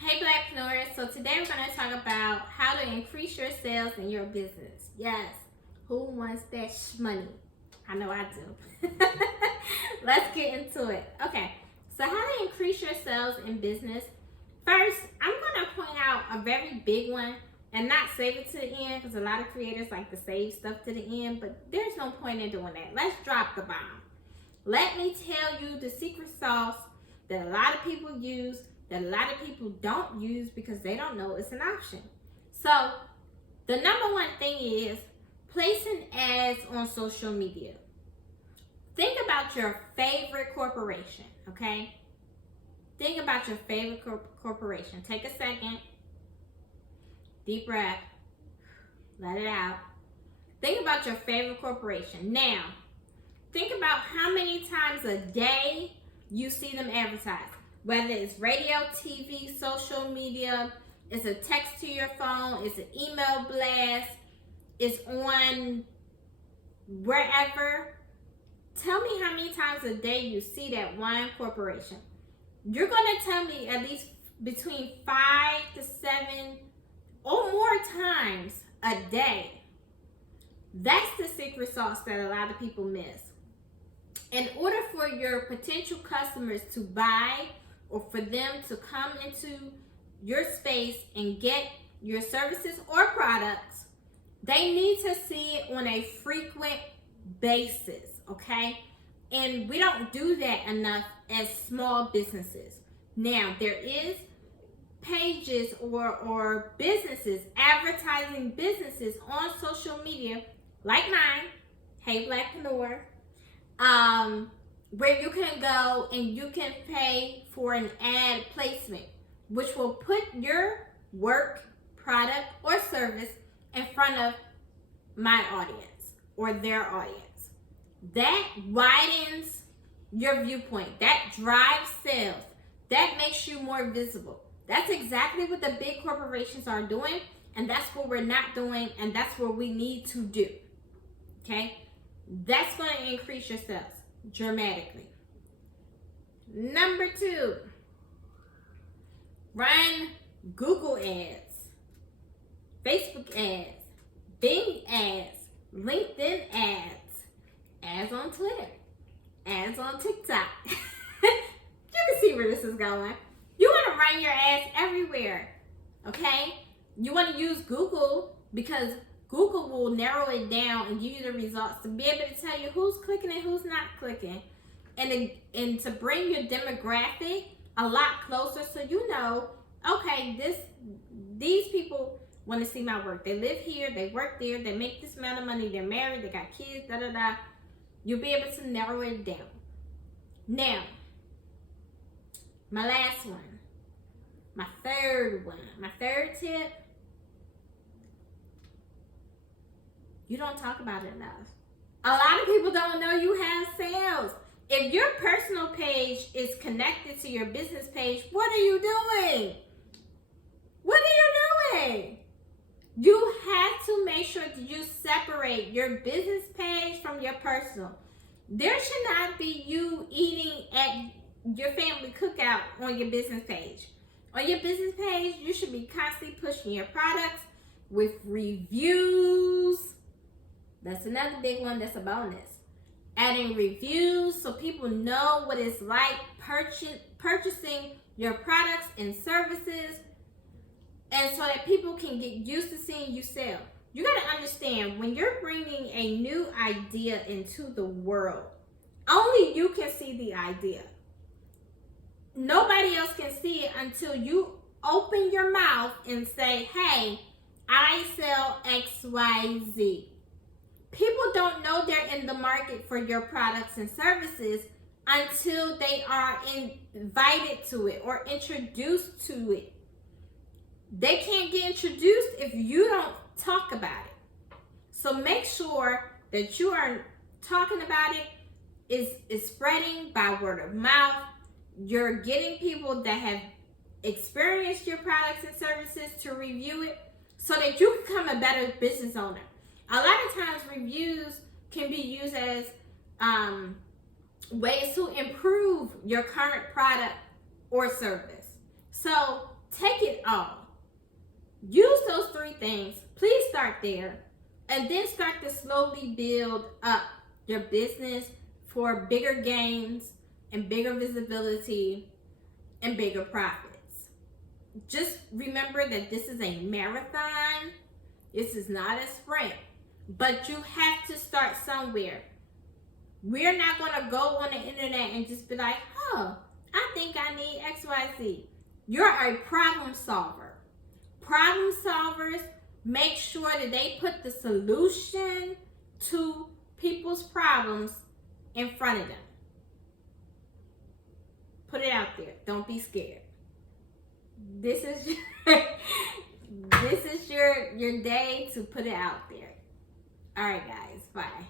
Hey Blackpreneurs, so today we're going to talk about how to increase your sales in your business. Yes, who wants that money? I know I do. Let's get into it. Okay, so how to increase your sales in business. First, I'm going to point out a very big one and not save it to the end because a lot of creators like to save stuff to the end, but there's no point in doing that. Let's drop the bomb. Let me tell you the secret sauce that a lot of people use, that a lot of people don't use because they don't know it's an option. So the number one thing is placing ads on social media. Think about your favorite corporation, okay? Think about your favorite corporation. Take a second, deep breath, let it out. Think about your favorite corporation. Now, think about how many times a day you see them advertise. Whether it's radio, TV, social media, it's a text to your phone, it's an email blast, it's on wherever. Tell me how many times a day you see that one corporation. You're going to tell me at least between 5 to 7 or more times a day. That's the secret sauce that a lot of people miss. In order for your potential customers to buy or for them to come into your space and get your services or products, they need to see it on a frequent basis, okay? And we don't do that enough as small businesses. Now, there is pages or businesses, advertising businesses on social media like mine, Hey Blackpreneur, where you can go and you can pay for an ad placement, which will put your work, product, or service in front of my audience or their audience. That widens your viewpoint. That drives sales. That makes you more visible. That's exactly what the big corporations are doing, and that's what we're not doing, and that's what we need to do. Okay? That's going to increase your sales dramatically. Number 2, run Google ads, Facebook ads, Bing ads, LinkedIn ads, ads on Twitter, ads on TikTok. You can see where this is going. You want to run your ads everywhere, okay? You want to use Google because Google will narrow it down and give you the results to be able to tell you who's clicking and who's not clicking, and to bring your demographic a lot closer so you know, okay, these people want to see my work. They live here, they work there, they make this amount of money, they're married, they got kids, da-da-da. You'll be able to narrow it down. Now, my last one, my third tip, you don't talk about it enough. A lot of people don't know you have sales. If your personal page is connected to your business page, what are you doing? What are you doing? You have to make sure that you separate your business page from your personal. There should not be you eating at your family cookout on your business page. On your business page, you should be constantly pushing your products with reviews. That's another big one that's a bonus. Adding reviews so people know what it's like purchasing your products and services, and so that people can get used to seeing you sell. You got to understand, when you're bringing a new idea into the world, only you can see the idea. Nobody else can see it until you open your mouth and say, hey, I sell XYZ. People don't know they're in the market for your products and services until they are invited to it or introduced to it. They can't get introduced if you don't talk about it. So make sure that you are talking about it, is spreading by word of mouth. You're getting people that have experienced your products and services to review it so that you become a better business owner. A lot of times reviews can be used as ways to improve your current product or service. So take it all. Use those 3 things. Please start there. And then start to slowly build up your business for bigger gains and bigger visibility and bigger profits. Just remember that this is a marathon. This is not a sprint. But you have to start somewhere. We're not going to go on the internet and just be like, oh, I think I need XYZ. You're a problem solver. Problem solvers make sure that they put the solution to people's problems in front of them. Put it out there. Don't be scared. This is your day to put it out there. All right, guys. Bye.